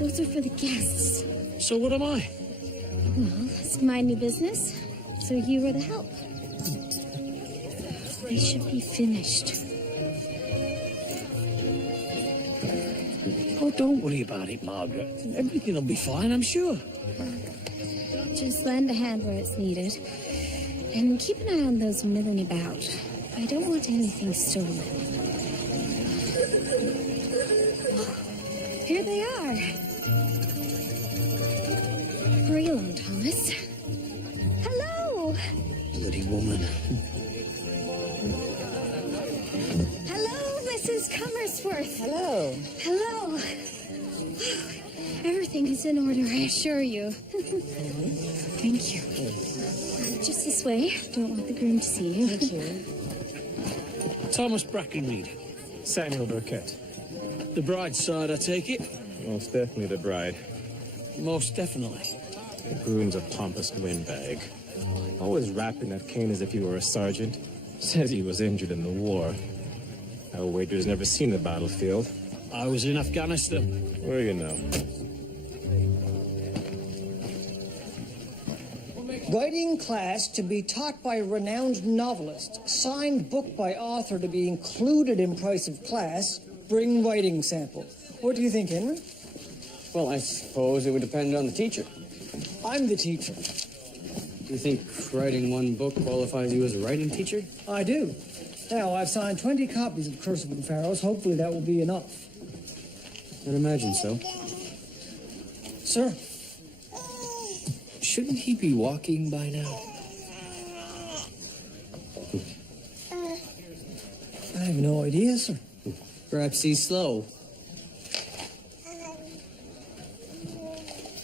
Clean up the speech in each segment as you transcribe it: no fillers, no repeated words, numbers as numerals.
Those are for the guests. So what am I? Well, it's my new business, so you were the help. They should be finished. Oh, don't worry about it, Margaret. Everything will be fine, I'm sure. Just lend a hand where it's needed. And keep an eye on those milling about. I don't want anything stolen. Here they are. Hurry along, Thomas. Hello! Bloody woman. Hello, Mrs. Cummersworth. Hello. Hello. Everything is in order, I assure you. Thank you. Just this way. Don't want the groom to see you. Thank you. Thomas Brackenreed. Samuel Burkett. The bride's side, I take it? Most definitely the bride. Most definitely. The groom's a pompous windbag. Always rapping at Kane as if he were a sergeant. Says he was injured in the war. Our wager's never seen the battlefield. I was in Afghanistan. Where are you now? Writing class to be taught by a renowned novelist. Signed book by author to be included in price of class. Bring writing sample. What do you think, Henry? Well, I suppose it would depend on the teacher. I'm the teacher. Do you think writing one book qualifies you as a writing teacher? I do. Now, I've signed 20 copies of Cursive and Pharaohs. Hopefully that will be enough. I'd imagine so. Sir? Shouldn't he be walking by now? I have no idea, sir. Perhaps he's slow.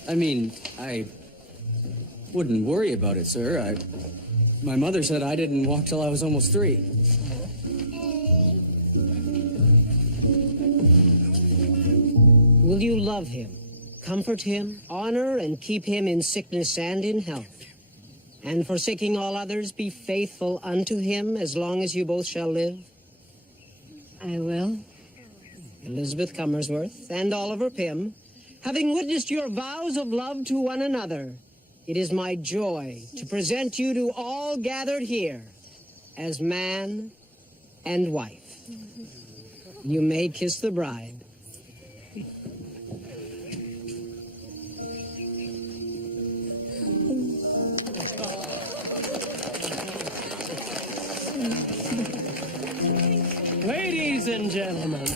I mean, I wouldn't worry about it, sir. My mother said I didn't walk till I was almost 3. Will you love him, comfort him, honor and keep him in sickness and in health, and forsaking all others, be faithful unto him as long as you both shall live? I will. Elizabeth Cummersworth and Oliver Pym, having witnessed your vows of love to one another, it is my joy to present you to all gathered here as man and wife. You may kiss the bride. Ladies and gentlemen.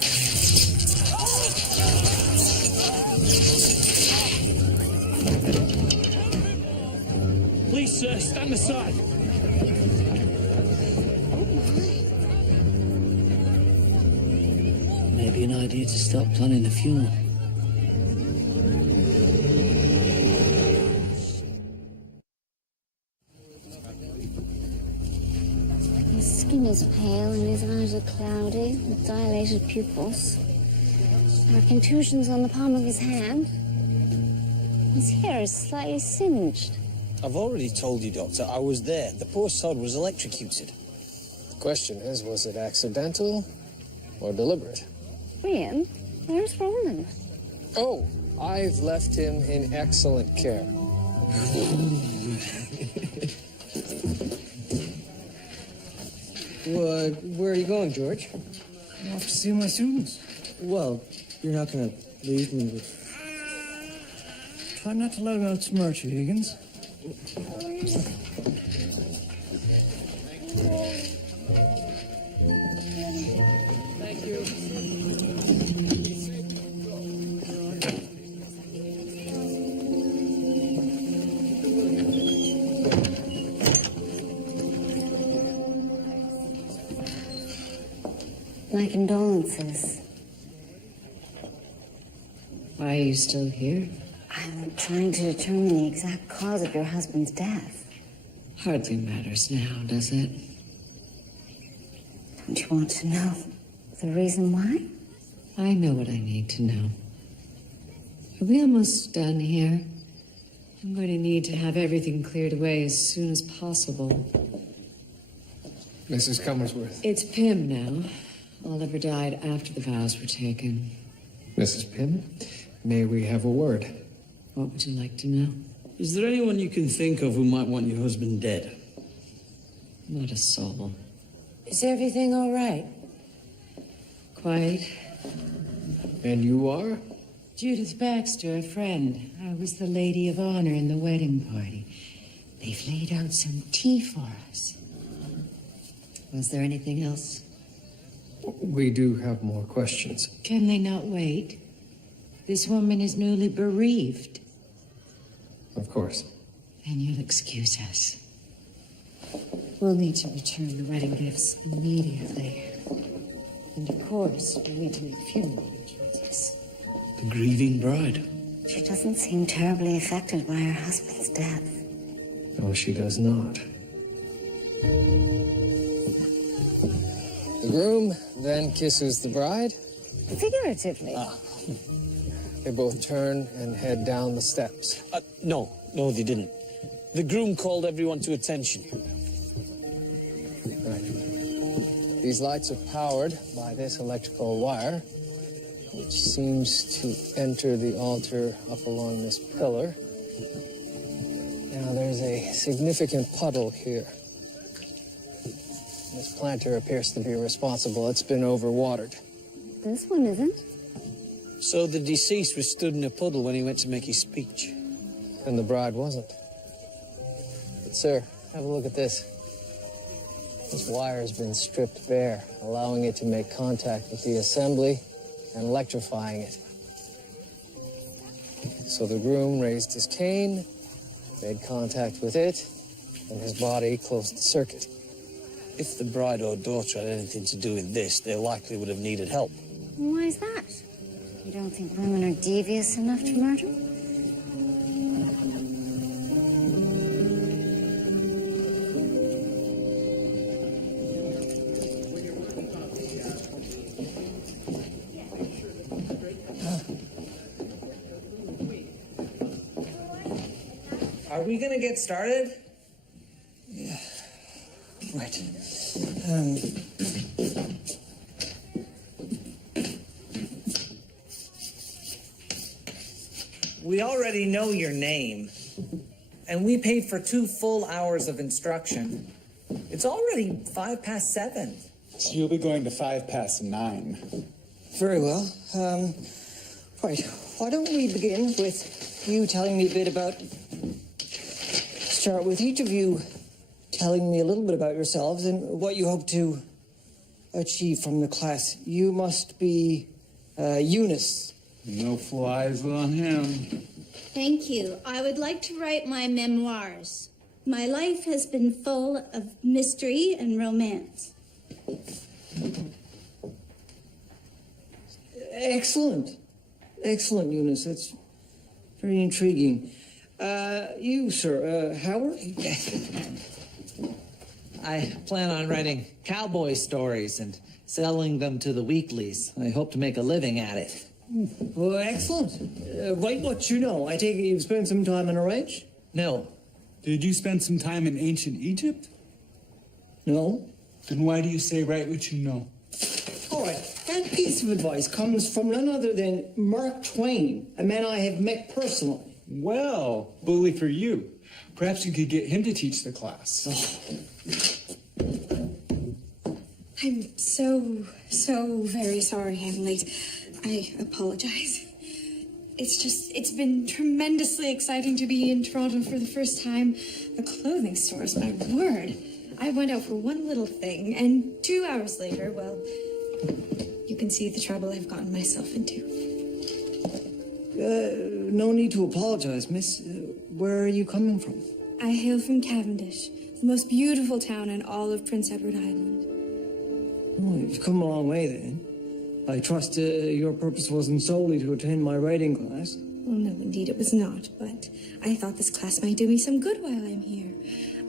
Please, stand aside. Maybe an idea to start planning the funeral. His skin is pale and his eyes are cloudy with dilated pupils. There are contusions on the palm of his hand. His hair is slightly singed. I've already told you, Doctor, I was there. The poor sod was electrocuted. The question is, was it accidental or deliberate? Ian, where's Roland? Oh, I've left him in excellent care. Where are you going, George? I'm off to see my students. Well, you're not gonna leave me with... Try not to let him outsmart you, Higgins. Thank you. My condolences. Why are you still here? I'm trying to determine the exact cause of your husband's death. Hardly matters now, does it? Don't you want to know the reason why? I know what I need to know. Are we almost done here? I'm going to need to have everything cleared away as soon as possible. Mrs. Cummersworth. It's Pym now. Oliver died after the vows were taken. Mrs. Pym, may we have a word? What would you like to know? Is there anyone you can think of who might want your husband dead? Not a soul. Is everything all right? Quite. And you are? Judith Baxter, a friend. I was the lady of honor in the wedding party. They've laid out some tea for us. Was there anything else? We do have more questions. Can they not wait? This woman is newly bereaved. Of course. Then you'll excuse us. We'll need to return the wedding gifts immediately. And of course, we'll need to make funeral arrangements. The grieving bride. She doesn't seem terribly affected by her husband's death. No, she does not. The groom then kisses the bride. Figuratively. They both turn and head down the steps. No, they didn't. The groom called everyone to attention. Right. These lights are powered by this electrical wire, which seems to enter the altar up along this pillar. Now, there's a significant puddle here. This planter appears to be responsible. It's been overwatered. This one isn't. So the deceased was stood in a puddle when he went to make his speech. And the bride wasn't. But, sir, have a look at this. This wire has been stripped bare, allowing it to make contact with the assembly and electrifying it. So the groom raised his cane, made contact with it, and his body closed the circuit. If the bride or daughter had anything to do with this, they likely would have needed help. Why is that? You don't think women are devious enough to murder? Are we gonna get started? Yeah. Right. We already know your name, and we paid for 2 full hours of instruction. It's already 7:05. So you'll be going to 9:05. Very well. Right. Why don't we begin with you telling me a bit about... Start with each of you telling me a little bit about yourselves and what you hope to achieve from the class. You must be Eunice. No flies on him. Thank you. I would like to write my memoirs. My life has been full of mystery and romance. Excellent. Excellent, Eunice. That's very intriguing. You, sir, Howard? I plan on writing cowboy stories and selling them to the weeklies. I hope to make a living at it. Well, excellent. Write what you know. I take it you've spent some time on a ranch? No. Did you spend some time in ancient Egypt? No. Then why do you say write what you know? All right. That piece of advice comes from none other than Mark Twain, a man I have met personally. Well, bully for you. Perhaps you could get him to teach the class. I'm so very sorry I'm late. I apologize. It's been tremendously exciting to be in Toronto for the first time. The clothing stores, my word. I went out for one little thing, and 2 hours later, well, you can see the trouble I've gotten myself into. No need to apologize, miss. Where are you coming from? I hail from Cavendish, the most beautiful town in all of Prince Edward Island. Oh, you've come a long way, then. I trust your purpose wasn't solely to attend my writing class. Well, no, indeed it was not, but I thought this class might do me some good while I'm here.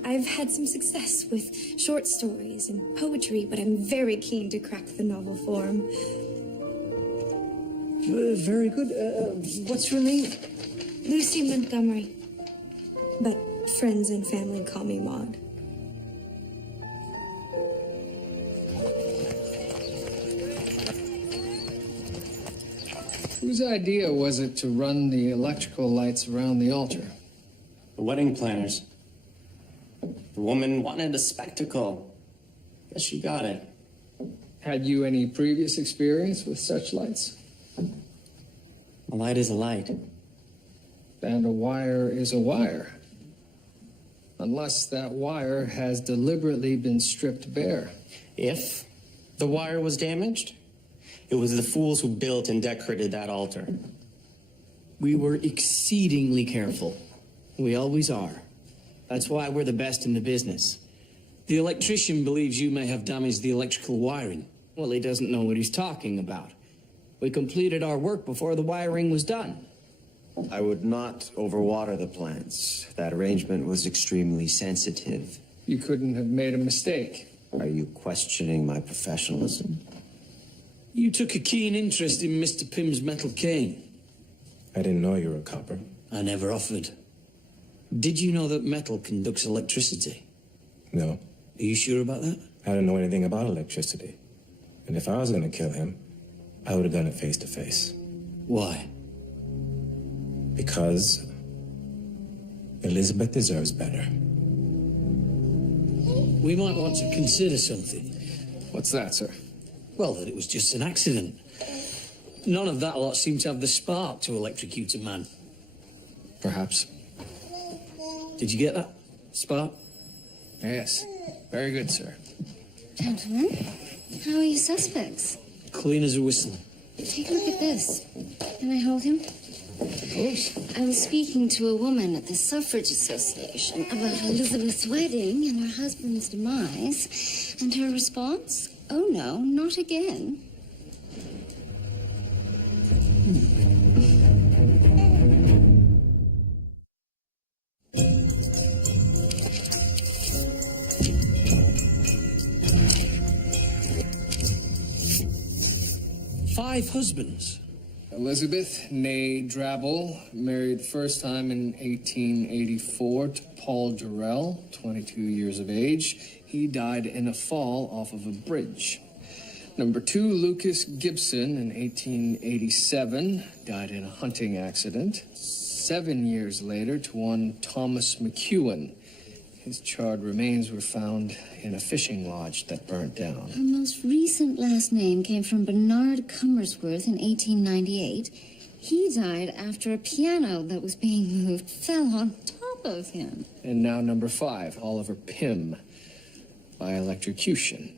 I've had some success with short stories and poetry, but I'm very keen to crack the novel form. Very good. What's your name? Lucy Montgomery. But friends and family call me Maud. Whose idea was it to run the electrical lights around the altar? The wedding planners. The woman wanted a spectacle. Guess she got it. Had you any previous experience with such lights? A light is a light. And a wire is a wire. Unless that wire has deliberately been stripped bare. If the wire was damaged, it was the fools who built and decorated that altar. We were exceedingly careful. We always are. That's why we're the best in the business. The electrician believes you may have damaged the electrical wiring. Well, he doesn't know what he's talking about. We completed our work before the wiring was done. I would not overwater the plants. That arrangement was extremely sensitive. You couldn't have made a mistake. Are you questioning my professionalism? You took a keen interest in Mr. Pym's metal cane. I didn't know you were a copper. I never offered. Did you know that metal conducts electricity? No. Are you sure about that? I didn't know anything about electricity. And if I was going to kill him, I would have done it face to face. Why? Because Elizabeth deserves better. We might want to consider something. What's that, sir? Well, that it was just an accident. None of that lot seemed to have the spark to electrocute a man. Perhaps. Did you get that? Spark? Yes. Very good, sir. Gentlemen, how are your suspects? Clean as a whistle. Take a look at this. Can I hold him? Of course. I was speaking to a woman at the Suffrage Association about Elizabeth's wedding and her husband's demise, and her response, oh no, not again. Five husbands. Elizabeth, née Drabble, married the first time in 1884 to Paul Durrell, 22 years of age. He died in a fall off of a bridge. Number 2, Lucas Gibson, in 1887, died in a hunting accident. 7 years later to one Thomas McEwen. His charred remains were found in a fishing lodge that burnt down. Her most recent last name came from Bernard Cummersworth in 1898. He died after a piano that was being moved fell on top of him. And now number 5, Oliver Pym, by electrocution.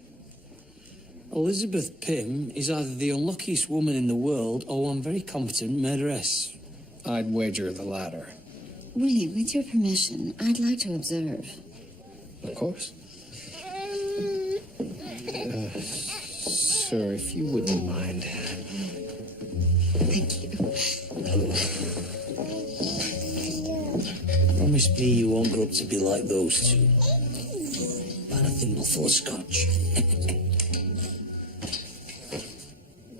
Elizabeth Pym is either the unluckiest woman in the world or one very competent murderess. I'd wager the latter. Willie, with your permission, I'd like to observe. Of course. Sir, if you wouldn't mind. Thank you. Promise me you won't grow up to be like those two. About a thimbleful of scotch.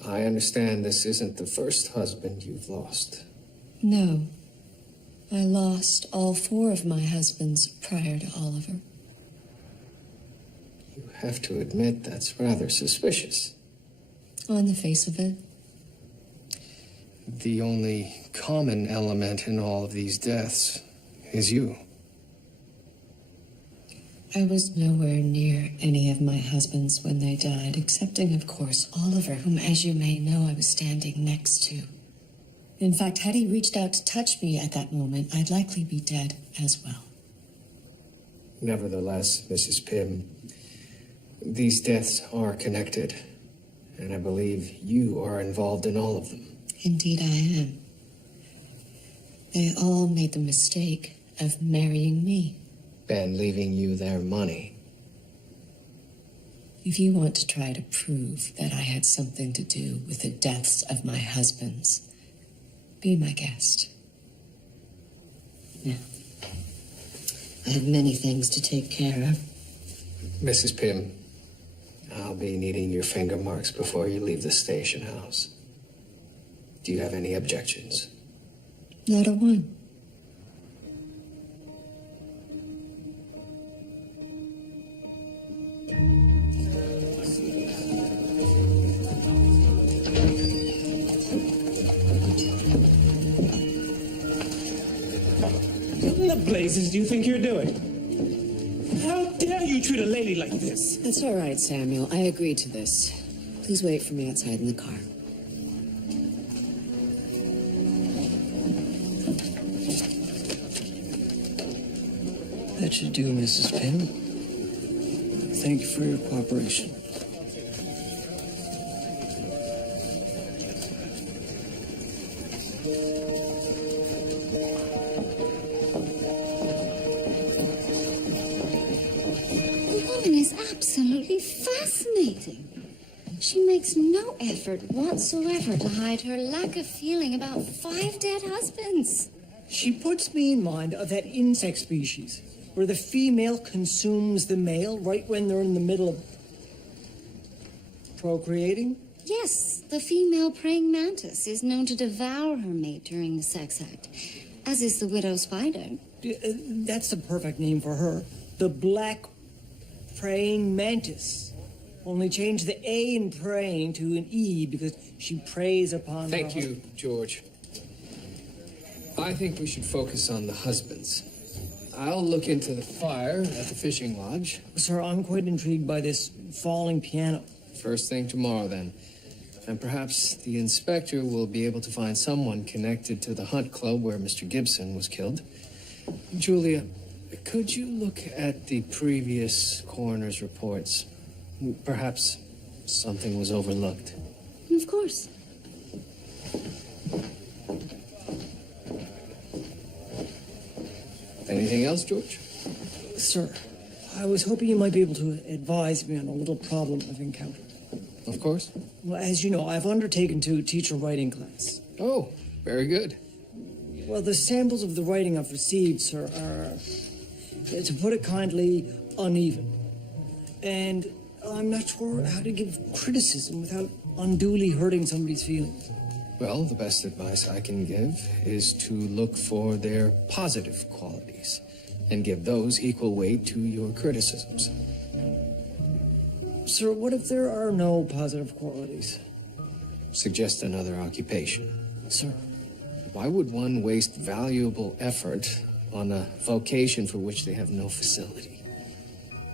I understand this isn't the first husband you've lost. No. I lost all 4 of my husbands prior to Oliver. You have to admit that's rather suspicious. On the face of it. The only common element in all of these deaths is you. I was nowhere near any of my husbands when they died, excepting, of course, Oliver, whom, as you may know, I was standing next to. In fact, had he reached out to touch me at that moment, I'd likely be dead as well. Nevertheless, Mrs. Pym, these deaths are connected, and I believe you are involved in all of them. Indeed, I am. They all made the mistake of marrying me. And leaving you their money. If you want to try to prove that I had something to do with the deaths of my husbands, be my guest. Now, I have many things to take care of. Mrs. Pym, I'll be needing your finger marks before you leave the station house. Do you have any objections? Not a one. What in the blazes do you think you're doing? How dare you treat a lady like this? That's all right, Samuel. I agreed to this. Please wait for me outside in the car. That should do, Mrs. Pym. Thank you for your cooperation. The woman is absolutely fascinating. She makes no effort whatsoever to hide her lack of feeling about 5 dead husbands. She puts me in mind of that insect species where the female consumes the male right when they're in the middle of procreating. Yes, the female praying mantis is known to devour her mate during the sex act, as is the widow spider. That's the perfect name for her. The black praying mantis. Only change the A in praying to an E because she preys upon Thank her you, George. I think we should focus on the husbands. I'll look into the fire at the fishing lodge. Sir, I'm quite intrigued by this falling piano. First thing tomorrow, then. And perhaps the inspector will be able to find someone connected to the hunt club where Mr. Gibson was killed. Julia, could you look at the previous coroner's reports? Perhaps something was overlooked. Of course. Anything else, George? Sir, I was hoping you might be able to advise me on a little problem I've encountered. Of course. Well, as you know, I've undertaken to teach a writing class. Oh, very good. Well, the samples of the writing I've received, sir, are, to put it kindly, uneven. And I'm not sure how to give criticism without unduly hurting somebody's feelings. Well, the best advice I can give is to look for their positive qualities and give those equal weight to your criticisms. Sir, what if there are no positive qualities? Suggest another occupation. Sir. Why would one waste valuable effort on a vocation for which they have no facility?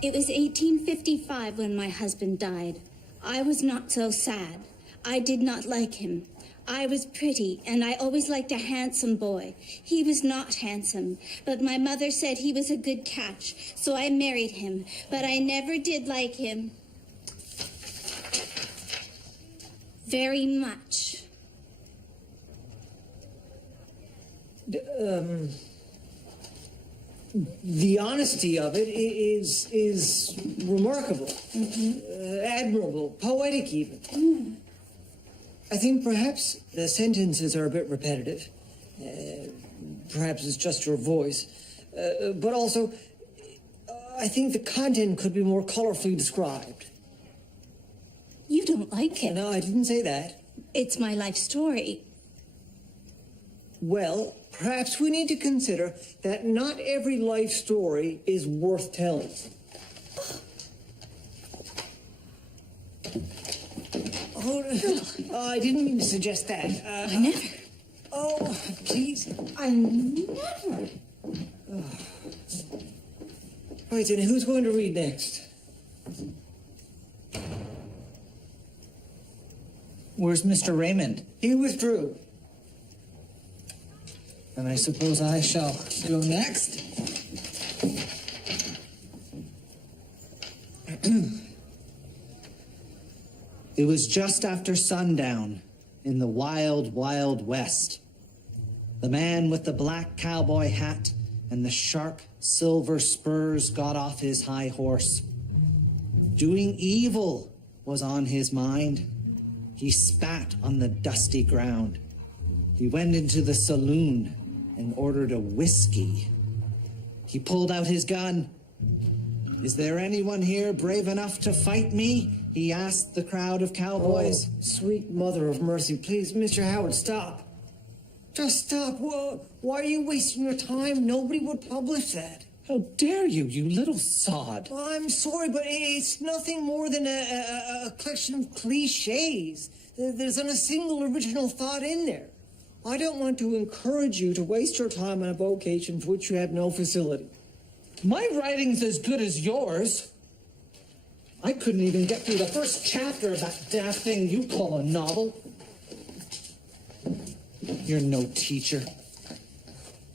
It was 1855 when my husband died. I was not so sad. I did not like him. I was pretty, and I always liked a handsome boy. He was not handsome, but my mother said he was a good catch, so I married him, but I never did like him very much. The honesty of it is remarkable, admirable, poetic even. I think perhaps the sentences are a bit repetitive. Perhaps it's just your voice. But also, I think the content could be more colorfully described. You don't like it. No, I didn't say that. It's my life story. Well, perhaps we need to consider that not every life story is worth telling. Oh, I didn't mean to suggest that. I never. Oh, please. I never. Right, then who's going to read next? Where's Mr. Raymond? He withdrew. And I suppose I shall go next. It was just after sundown in the wild, wild west. The man with the black cowboy hat and the sharp silver spurs got off his high horse. Doing evil was on his mind. He spat on the dusty ground. He went into the saloon and ordered a whiskey. He pulled out his gun. "Is there anyone here brave enough to fight me?" he asked the crowd of cowboys. Oh, sweet mother of mercy, please, Mr. Howard, stop. Just stop. Why are you wasting your time? Nobody would publish that. How dare you, you little sod. Well, I'm sorry, but it's nothing more than a collection of cliches. There's not a single original thought in there. I don't want to encourage you to waste your time on a vocation for which you have no facility. My writing's as good as yours. I couldn't even get through the first chapter of that daft thing you call a novel. You're no teacher.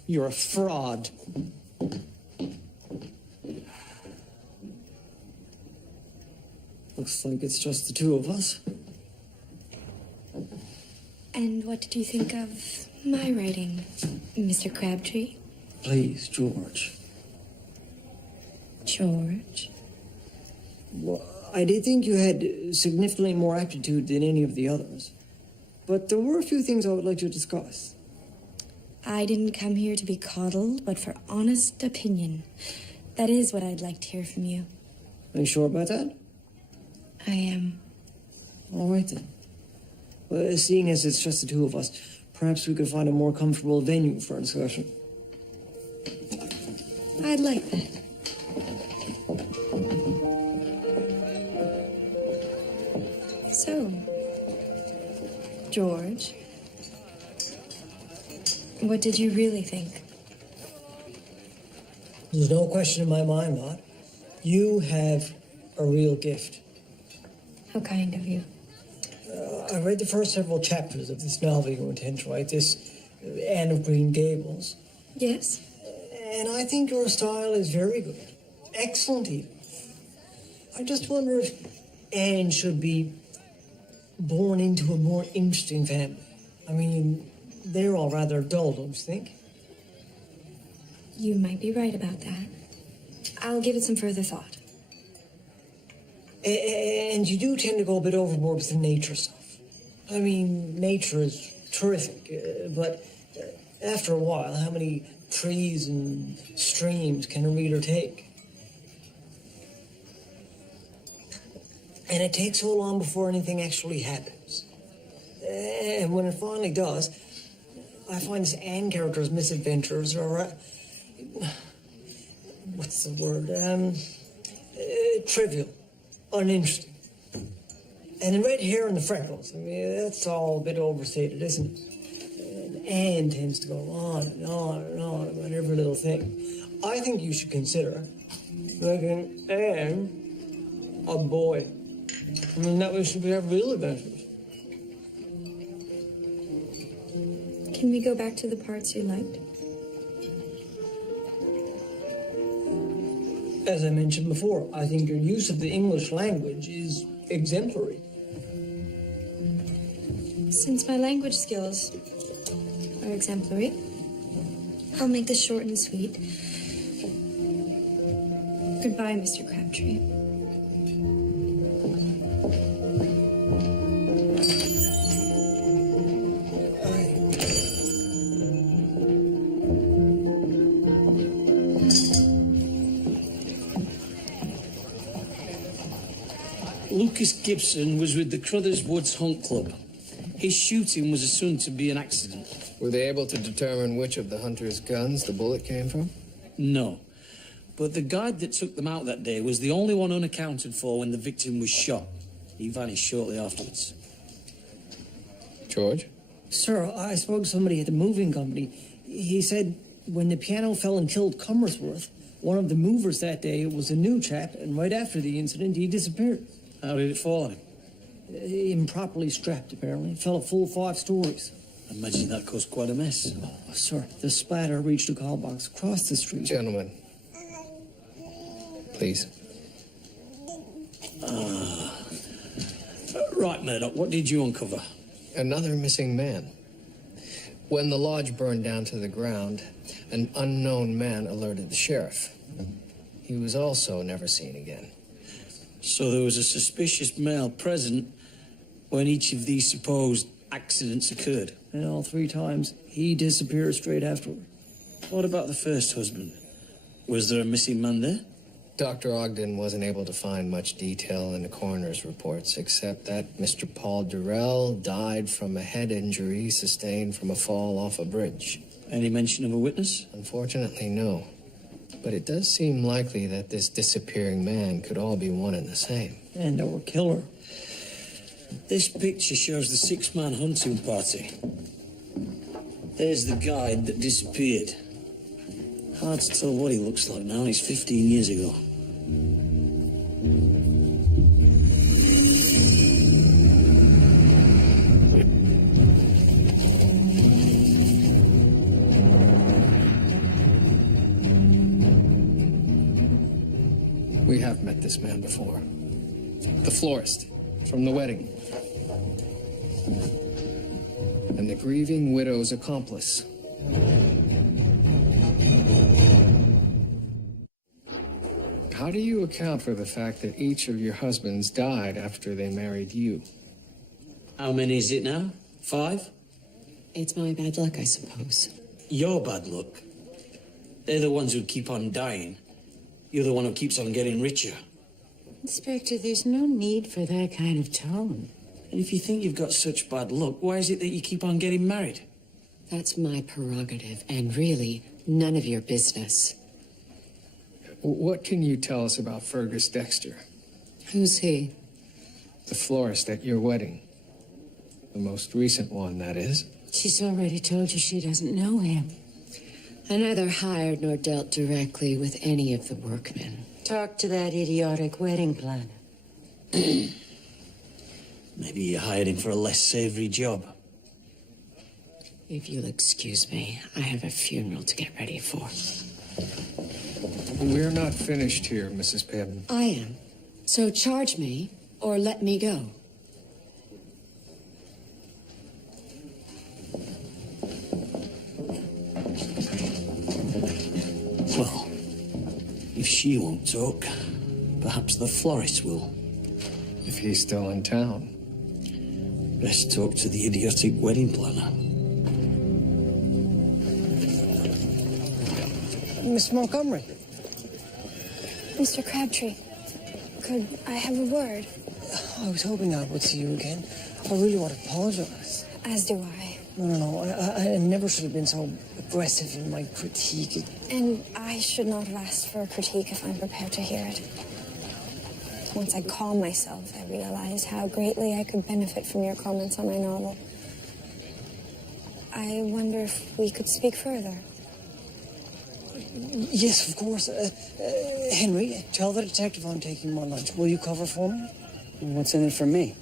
You're a fraud. Looks like it's just the two of us. And what did you think of my writing, Mr. Crabtree? Please, George. George? Well, I did think you had significantly more aptitude than any of the others. But there were a few things I would like to discuss. I didn't come here to be coddled, but for honest opinion. That is what I'd like to hear from you. Are you sure about that? I am. All right, then. Well, seeing as it's just the two of us, perhaps we could find a more comfortable venue for a discussion. I'd like that. So, George, what did you really think? There's no question in my mind, Maud. You have a real gift. How kind of you. I read the first several chapters of this novel you intend to write, this Anne of Green Gables. Yes? And I think your style is very good. Excellent, even. I just wonder if Anne should be born into a more interesting family. I mean, they're all rather dull, don't you think? You might be right about that. I'll give it some further thought. And you do tend to go a bit overboard with the nature stuff. I mean, nature is terrific, but after a while, how many trees and streams can a reader take? And it takes so long before anything actually happens. And when it finally does, I find this Anne character's misadventures are, what's the word? Trivial, uninteresting. And the red hair and the freckles, I mean, that's all a bit overstated, isn't it? And Anne tends to go on and on and on about every little thing. I think you should consider making Anne a boy. I mean, that way she could have real adventures. Can we go back to the parts you liked? As I mentioned before, I think your use of the English language is exemplary. Since my language skills are exemplary, I'll make this short and sweet. Goodbye, Mr. Crabtree. Lucas Gibson was with the Crothers Woods Hunt Club. His shooting was assumed to be an accident. Were they able to determine which of the hunter's guns the bullet came from? No. But the guide that took them out that day was the only one unaccounted for when the victim was shot. He vanished shortly afterwards. George? Sir, I spoke to somebody at the moving company. He said when the piano fell and killed Cummersworth, One of the movers that day was a new chap, and right after the incident, he disappeared. How did it fall on him? Improperly strapped, apparently. Fell a full 5 stories. I imagine that caused quite a mess. Oh, sir, the splatter reached a call box across the street. Gentlemen, please. Right, Murdoch, what did you uncover? Another missing man. When the lodge burned down to the ground, an unknown man alerted the sheriff. He was also never seen again. So there was a suspicious male present when each of these supposed accidents occurred? And all 3 times, he disappeared straight afterward. What about the first husband? Was there a missing man there? Dr. Ogden wasn't able to find much detail in the coroner's reports, except that Mr. Paul Durrell died from a head injury sustained from a fall off a bridge. Any mention of a witness? Unfortunately, no. But it does seem likely that this disappearing man could all be one and the same. And or killer. This picture shows the 6-man hunting party. There's the guide that disappeared. Hard to tell what he looks like now. He's 15 years ago. We have met this man before. The florist from the wedding. And the grieving widow's accomplice. How do you account for the fact that each of your husbands died after they married you? How many is it now? 5? It's my bad luck, I suppose. Your bad luck? They're the ones who keep on dying. You're the one who keeps on getting richer. Inspector, there's no need for that kind of tone. And if you think you've got such bad luck, why is it that you keep on getting married? That's my prerogative, and really, none of your business. What can you tell us about Fergus Dexter? Who's he? The florist at your wedding. The most recent one, that is. She's already told you she doesn't know him. I neither hired nor dealt directly with any of the workmen. Talk to that idiotic wedding planner. Maybe you hired him for a less savory job. If you'll excuse me, I have a funeral to get ready for. We're not finished here, Mrs. Pym. I am. So charge me, or let me go. Well, if she won't talk, perhaps the florist will. If he's still in town. Best talk to the idiotic wedding planner. Miss Montgomery. Mr. Crabtree, could I have a word? I was hoping I would see you again. I really want to apologize. As do I. No. I never should have been so aggressive in my critique. And I should not have asked for a critique if I'm prepared to hear it. Once I calmed myself, I realized how greatly I could benefit from your comments on my novel. I wonder if we could speak further. Yes, of course. Henry, tell the detective I'm taking my lunch. Will you cover for me? What's in it for me?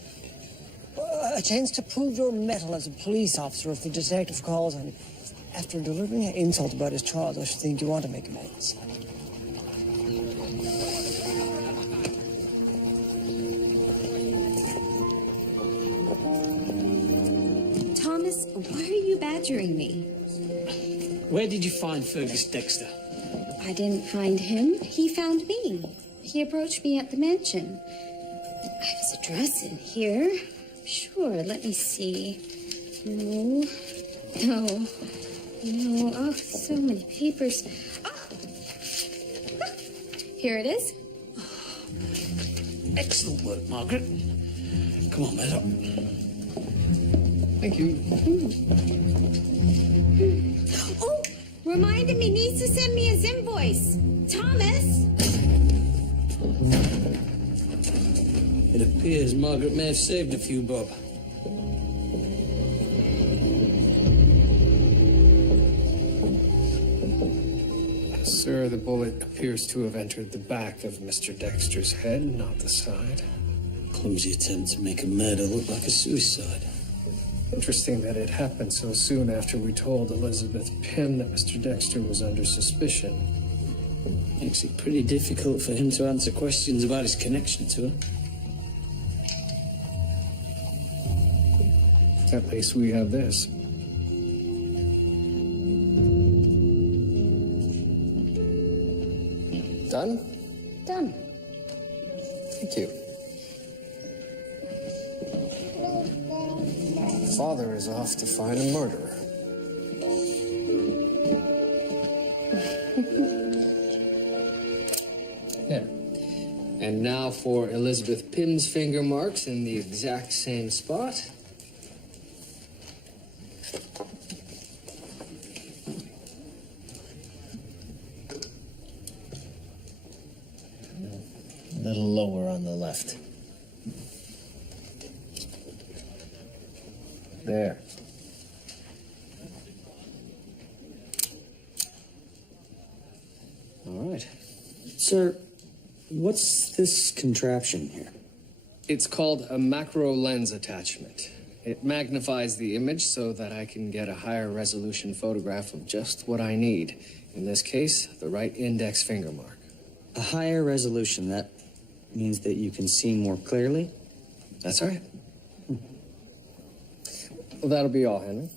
A chance to prove your mettle as a police officer if the detective calls on you. After delivering an insult about his child, I should think you want to make amends. Thomas, why are you badgering me? Where did you find Fergus Dexter? I didn't find him. He found me. He approached me at the mansion. I have his address in here. Sure, let me see. No. Oh, so many papers. Here it is. Excellent work, Margaret. Come on, Murdoch. Thank you. Oh, reminded me, needs to send me his invoice. Thomas! It appears Margaret may have saved a few bob. Sir, the bullet appears to have entered the back of Mr. Dexter's head, not the side. Clumsy attempt to make a murder look like a suicide. Interesting that it happened so soon after we told Elizabeth Pym that Mr. Dexter was under suspicion. Makes it pretty difficult for him to answer questions about his connection to her. At least we have this. Done? Done. Thank you. Father is off to find a murderer. Yeah. And now for Elizabeth Pym's finger marks in the exact same spot. A little lower on the left. There. All right. Sir, what's this contraption here? It's called a macro lens attachment. It magnifies the image so that I can get a higher resolution photograph of just what I need. In this case, the right index finger mark. A higher resolution, that means that you can see more clearly? That's right. Well, that'll be all, Henry.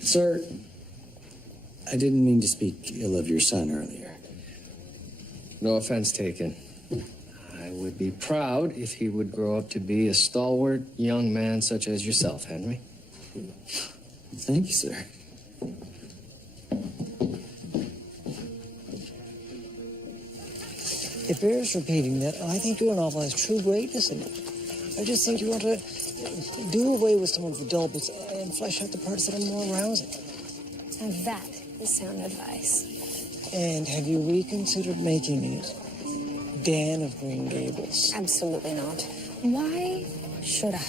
Sir, I didn't mean to speak ill of your son earlier. No offense taken. I would be proud if he would grow up to be a stalwart young man such as yourself, Henry. Thank you, sir. It bears repeating that I think your novel has true greatness in it. I just think you ought to do away with some of the dull bits and flesh out the parts that are more arousing. Now that is sound advice. And have you reconsidered making it Dan of Green Gables? Absolutely not. Why should I?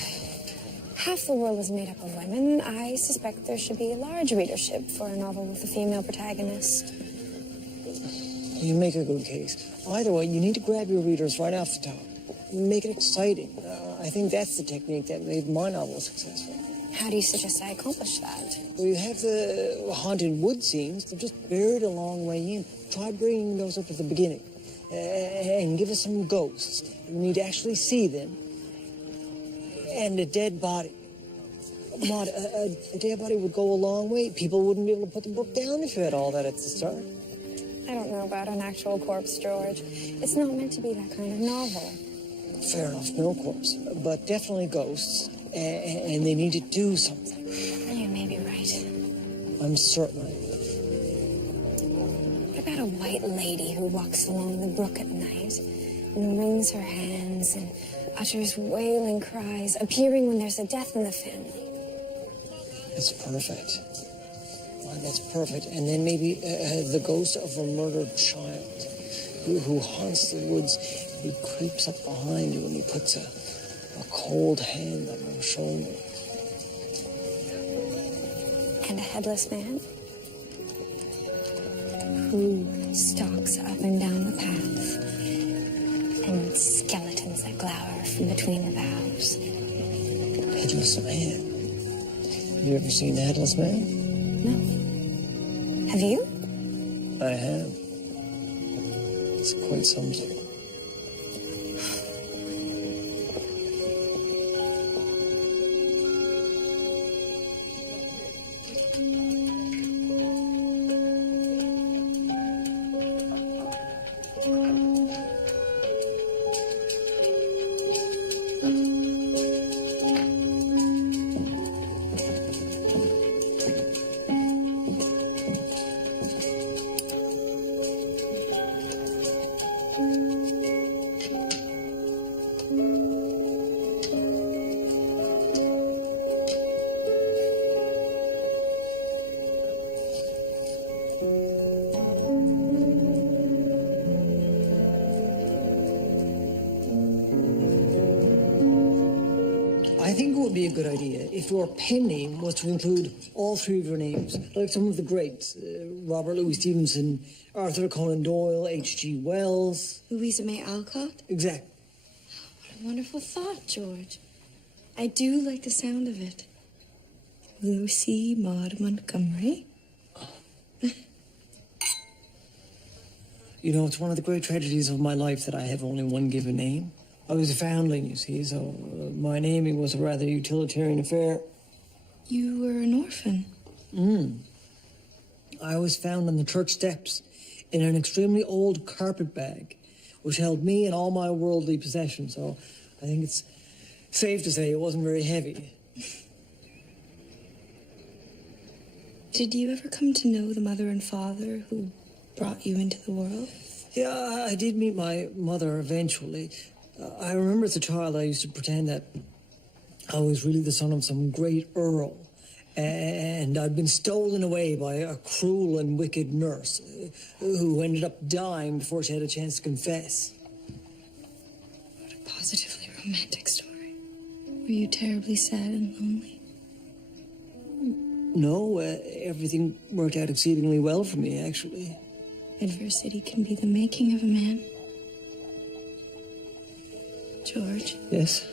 Half the world is made up of women. I suspect there should be a large readership for a novel with a female protagonist. You make a good case. Either way, you need to grab your readers right off the top. Make it exciting. I think that's the technique that made my novel successful. How do you suggest I accomplish that? Well, you have the haunted wood scenes. They're just buried a long way in. Try bringing those up at the beginning. And give us some ghosts. We need to actually see them. And a dead body. Maud, a dead body would go a long way. People wouldn't be able to put the book down if you had all that at the start. I don't know about an actual corpse, George. It's not meant to be that kind of novel. Fair enough, no corpse. But definitely ghosts. And they need to do something. You may be right. I'm certain. What about a white lady who walks along the brook at night and wrings her hands and utters wailing cries, appearing when there's a death in the family? That's perfect. Well, that's perfect. And then maybe the ghost of a murdered child who haunts the woods. He creeps up behind you and he puts a cold hand on your shoulder. And a headless man who stalks up and down the path, and skeletons that glower from between the boughs. Headless man? You ever seen a headless man? No. Have you? I have. It's quite something. I think it would be a good idea if your pen name was to include all three of your names, like some of the greats. Robert Louis Stevenson, Arthur Conan Doyle, H.G. Wells. Louisa May Alcott? Exactly. What a wonderful thought, George. I do like the sound of it. Lucy Maud Montgomery. You know, it's one of the great tragedies of my life that I have only one given name. I was a foundling, you see, so my naming was a rather utilitarian affair. You were an orphan. I was found on the church steps in an extremely old carpet bag, which held me and all my worldly possessions, so I think it's safe to say it wasn't very heavy. Did you ever come to know the mother and father who brought you into the world? Yeah, I did meet my mother eventually. I remember as a child I used to pretend that I was really the son of some great earl, and I'd been stolen away by a cruel and wicked nurse who ended up dying before she had a chance to confess. What a positively romantic story. Were you terribly sad and lonely? No, everything worked out exceedingly well for me, actually. Adversity can be the making of a man. George. Yes?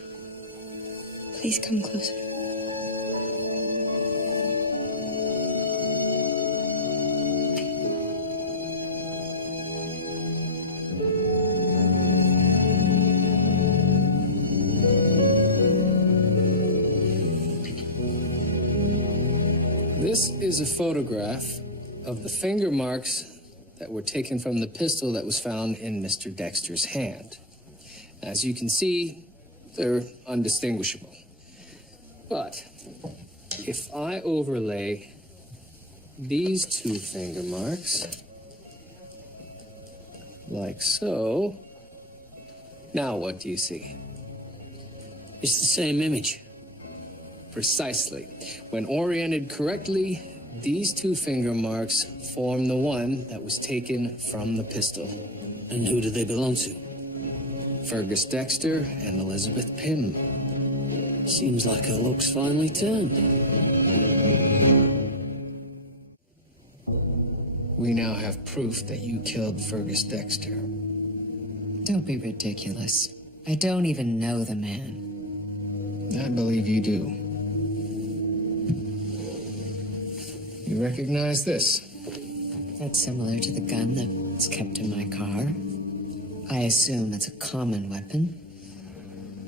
Please come closer. This is a photograph of the finger marks that were taken from the pistol that was found in Mr. Dexter's hand. As you can see, they're undistinguishable. But if I overlay these two finger marks, like so, now what do you see? It's the same image. Precisely. When oriented correctly, these two finger marks form the one that was taken from the pistol. And who do they belong to? Fergus Dexter and Elizabeth Pym. Seems like her luck's finally turned. We now have proof that you killed Fergus Dexter. Don't be ridiculous. I don't even know the man. I believe you do. You recognize this? That's similar to the gun that's kept in my car. I assume it's a common weapon.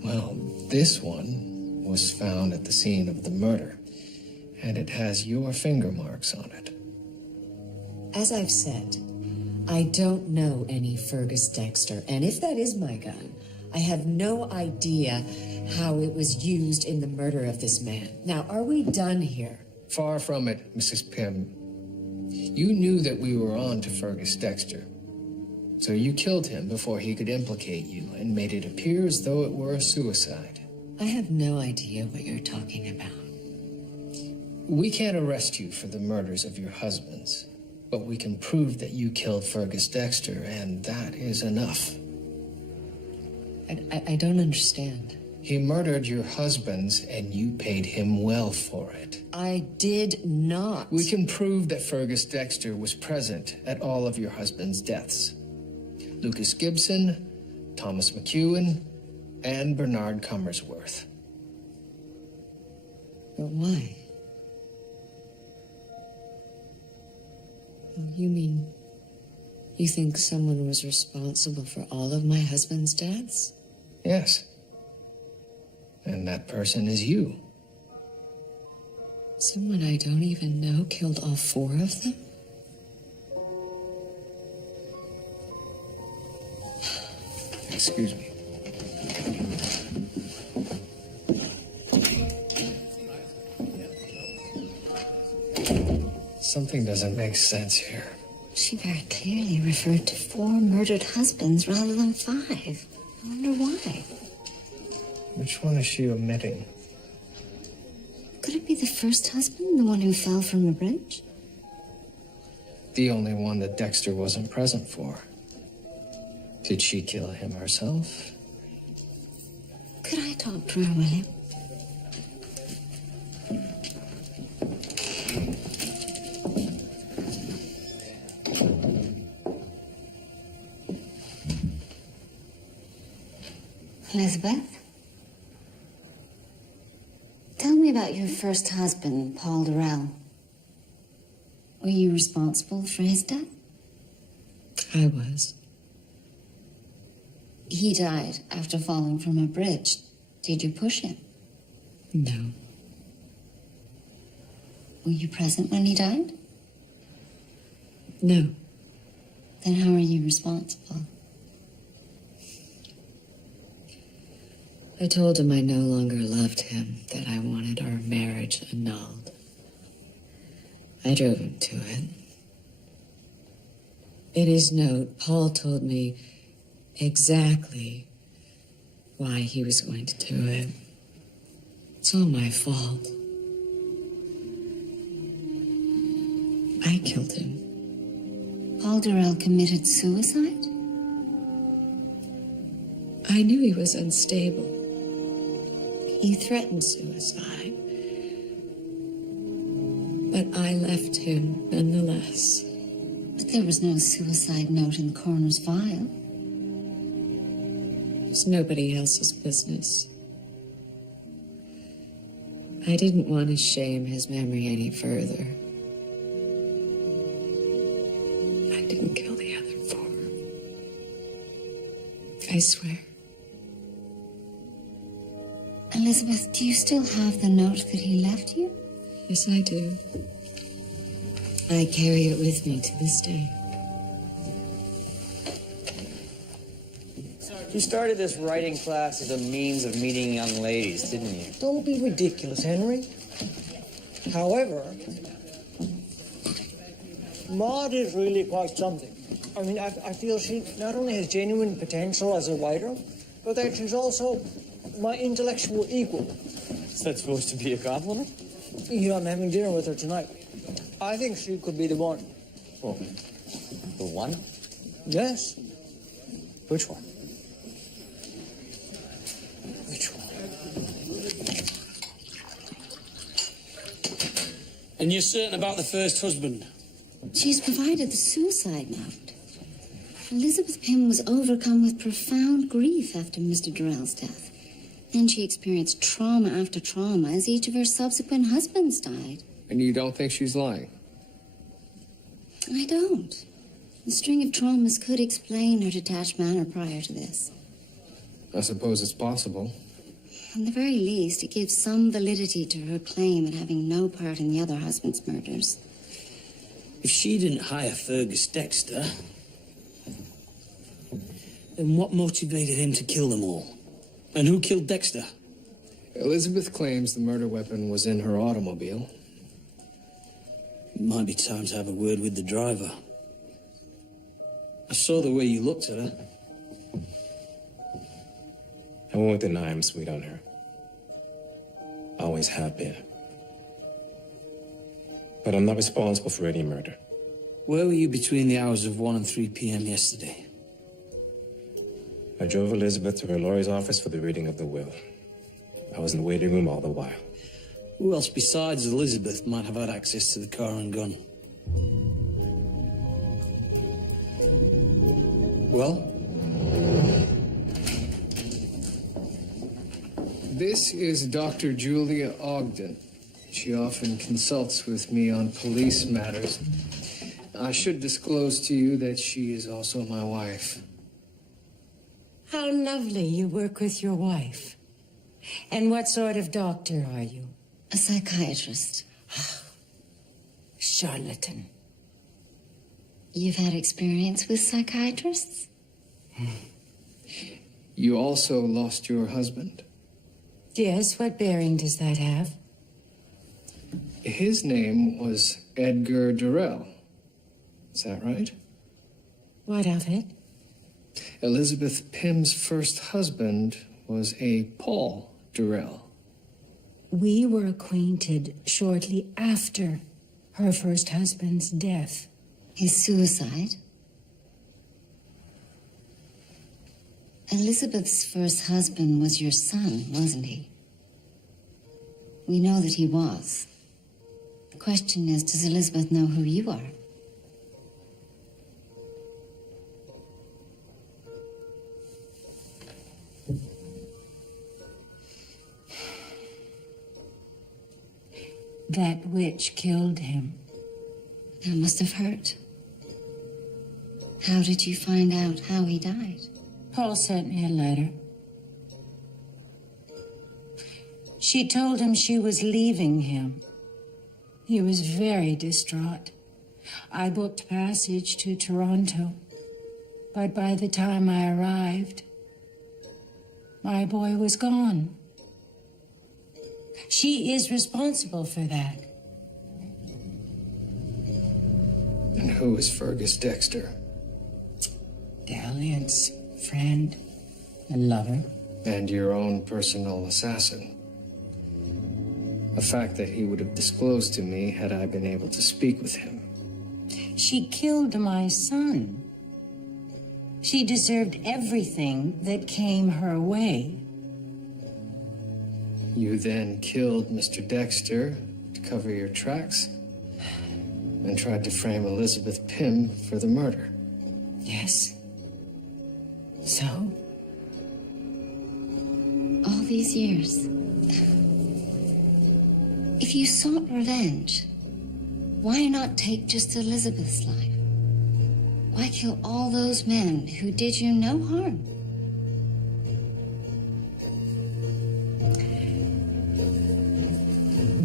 Well, this one was found at the scene of the murder, and it has your finger marks on it. As I've said, I don't know any Fergus Dexter, and if that is my gun, I have no idea how it was used in the murder of this man. Now, are we done here? Far from it, Mrs. Pym. You knew that we were on to Fergus Dexter. So you killed him before he could implicate you and made it appear as though it were a suicide. I have no idea what you're talking about. We can't arrest you for the murders of your husbands, but we can prove that you killed Fergus Dexter, and that is enough. I don't understand. He murdered your husbands, and you paid him well for it. I did not. We can prove that Fergus Dexter was present at all of your husbands' deaths. Lucas Gibson, Thomas McEwen, and Bernard Cummersworth. But why? Oh, you mean you think someone was responsible for all of my husband's deaths? Yes. And that person is you. Someone I don't even know killed all four of them? Excuse me. Something doesn't make sense here. She very clearly referred to 4 murdered husbands rather than 5. I wonder why. Which one is she omitting? Could it be the first husband, the one who fell from a bridge? The only one that Dexter wasn't present for. Did she kill him herself? Could I talk to her, William? Elizabeth? Tell me about your first husband, Paul Durrell. Were you responsible for his death? I was. He died after falling from a bridge. Did you push him? No. Were you present when he died? No. Then how are you responsible? I told him I no longer loved him, that I wanted our marriage annulled. I drove him to it. In his note, Paul told me exactly why he was going to do it. It's all my fault. I killed him. Paul Durrell committed suicide? I knew he was unstable. He threatened suicide. But I left him nonetheless. But there was no suicide note in the coroner's file. It's nobody else's business. I didn't want to shame his memory any further. I didn't kill the other four. I swear. Elizabeth, do you still have the note that he left you? Yes, I do. I carry it with me to this day. You started this writing class as a means of meeting young ladies, didn't you? Don't be ridiculous, Henry. However, Maud is really quite something. I mean, I feel she not only has genuine potential as a writer, but that she's also my intellectual equal. Is that supposed to be a compliment? You know, I'm having dinner with her tonight. I think she could be the one. Oh, the one? Yes. Which one? Which one? And you're certain about the first husband? She's provided the suicide note. Elizabeth Pym was overcome with profound grief after Mr. Durrell's death. Then she experienced trauma after trauma as each of her subsequent husbands died. And you don't think she's lying? I don't. The string of traumas could explain her detached manner prior to this. I suppose it's possible. At the very least, it gives some validity to her claim of having no part in the other husband's murders. If she didn't hire Fergus Dexter, then what motivated him to kill them all? And who killed Dexter? Elizabeth claims the murder weapon was in her automobile. It might be time to have a word with the driver. I saw the way you looked at her. I won't deny I'm sweet on her. Always have been. But I'm not responsible for any murder. Where were you between the hours of 1 and 3 p.m. yesterday? I drove Elizabeth to her lawyer's office for the reading of the will. I was in the waiting room all the while. Who else besides Elizabeth might have had access to the car and gun? Well? This is Dr. Julia Ogden. She often consults with me on police matters. I should disclose to you that she is also my wife. How lovely you work with your wife. And what sort of doctor are you? A psychiatrist. Charlatan. You've had experience with psychiatrists? You also lost your husband. Yes, what bearing does that have? His name was Edgar Durrell. Is that right? What of it? Elizabeth Pym's first husband was a Paul Durrell. We were acquainted shortly after her first husband's death. His suicide? Elizabeth's first husband was your son, wasn't he? We know that he was. The question is, does Elizabeth know who you are? That witch killed him. That must have hurt. How did you find out how he died? Paul sent me a letter. She told him she was leaving him. He was very distraught. I booked passage to Toronto, but by the time I arrived, my boy was gone. She is responsible for that. And who is Fergus Dexter? Dahlia's friend, a lover. And your own personal assassin. A fact that he would have disclosed to me had I been able to speak with him. She killed my son. She deserved everything that came her way. You then killed Mr. Dexter to cover your tracks and tried to frame Elizabeth Pym for the murder. Yes. So? All these years. If you sought revenge, why not take just Elizabeth's life? Why kill all those men who did you no harm?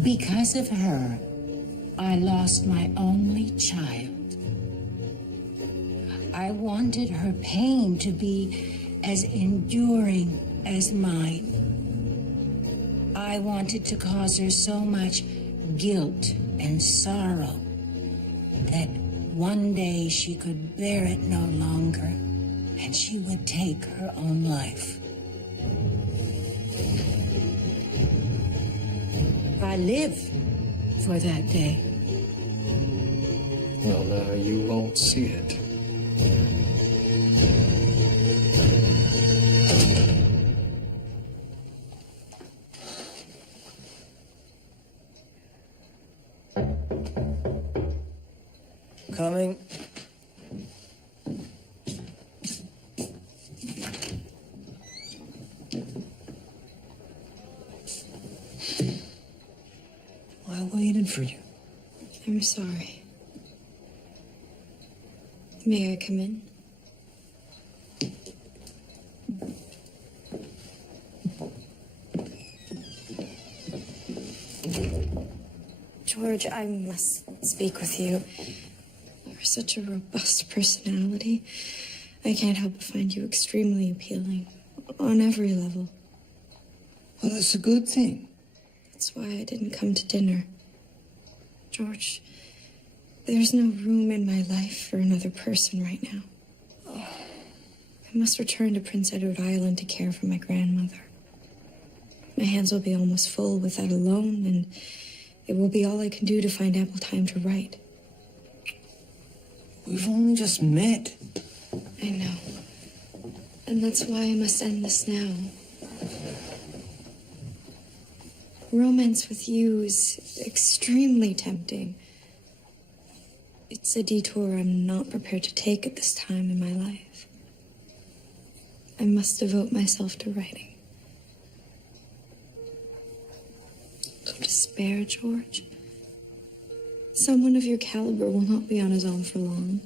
Because of her, I lost my only child. I wanted her pain to be as enduring as mine. I wanted to cause her so much guilt and sorrow that one day she could bear it no longer and she would take her own life. I live for that day. Well, now you won't see it. Coming. I waited for you. I'm sorry. May I come in? George, I must speak with you. You're such a robust personality. I can't help but find you extremely appealing on every level. Well, that's a good thing. That's why I didn't come to dinner. George, there's no room in my life for another person right now. I must return to Prince Edward Island to care for my grandmother. My hands will be almost full with that alone, and it will be all I can do to find ample time to write. We've only just met. I know. And that's why I must end this now. Romance with you is extremely tempting. It's a detour I'm not prepared to take at this time in my life. I must devote myself to writing. No despair, George. Someone of your caliber will not be on his own for long.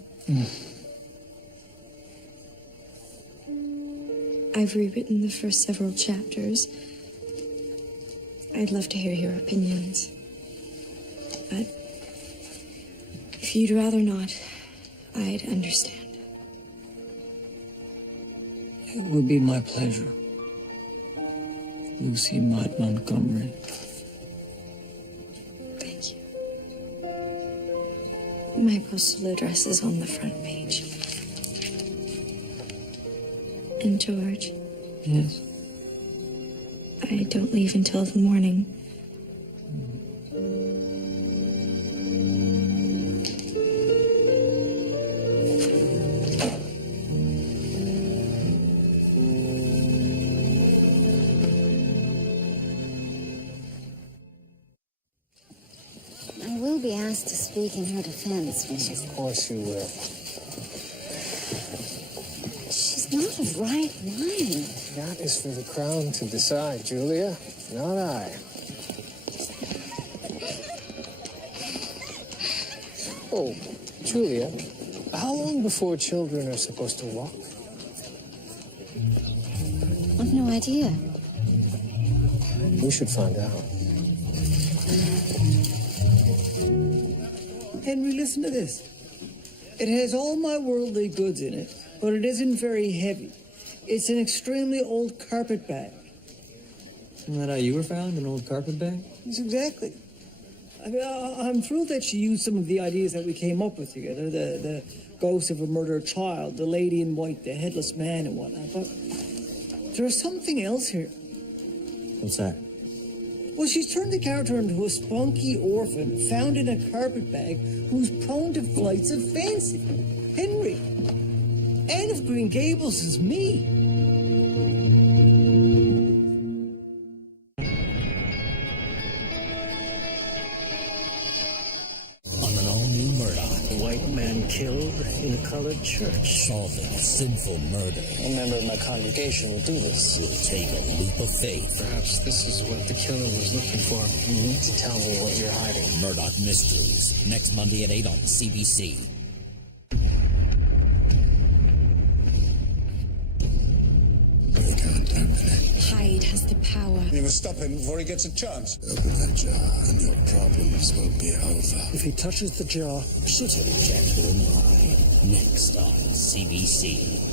I've rewritten the first several chapters. I'd love to hear your opinions. But if you'd rather not, I'd understand. It would be my pleasure. Lucy Maud Montgomery. Thank you. My postal address is on the front page. And George? Yes? I don't leave until the morning. I will be asked to speak in her defense, Mrs. Of course you will. She's not of right mind. That is for the Crown to decide, Julia, not I. Oh, Julia, how long before children are supposed to walk? I've no idea. We should find out. Henry, listen to this. It has all my worldly goods in it, but it isn't very heavy. It's an extremely old carpet bag. Isn't that how you were found, an old carpet bag? Yes, exactly. I mean, I'm thrilled that she used some of the ideas that we came up with together. The ghost of a murdered child, the lady in white, the headless man and whatnot. But there's something else here. What's that? Well, she's turned the character into a spunky orphan found in a carpet bag who's prone to flights of fancy. Henry, Anne of Green Gables is me. On an all-new Murdoch, a white man killed in a colored church. Solving a sinful murder. A member of my congregation will do this. Will take a leap of faith. Perhaps this is what the killer was looking for. You need to tell me what you're hiding. Murdoch Mysteries, next Monday at 8 on CBC. Hyde has the power. You must stop him before he gets a chance. Open that jar and your problems will be over. If he touches the jar, Shoot him, gentle and high. Next on CBC.